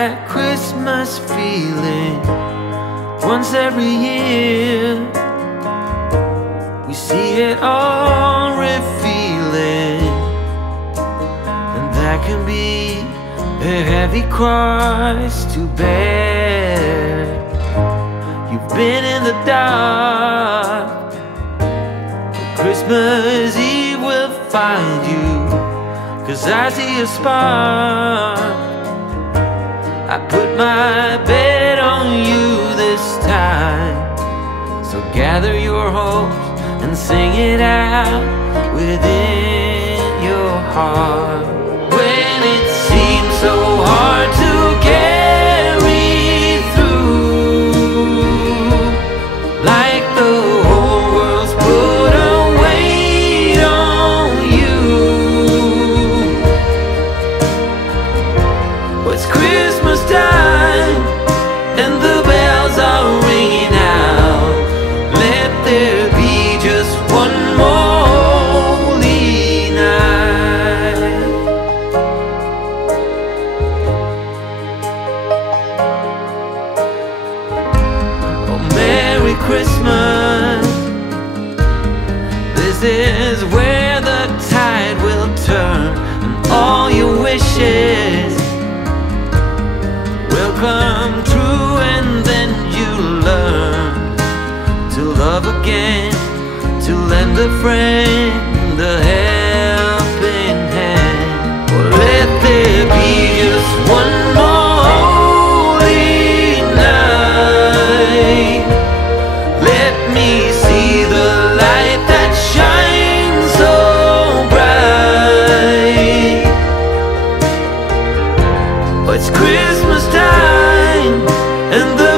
that Christmas feeling once every year. We see it all revealing, and that can be a heavy cross to bear. You've been in the dark, but Christmas Eve will find you, 'cause I see a spark. I put my bet on you this time, so gather your hopes and sing it out within your heart. When it seems so hard to carry through, like the whole world's put a weight on you. It's Christmas time and the bells are ringing out. Let there be just one more holy night. Oh, Merry Christmas. This is where the tide will turn, and all your wishes will come true, and then you learn to love again, to lend a friend a helping hand. Or let there be just one more holy night. Let me see the light that shines so bright. Oh, it's Christmas time and the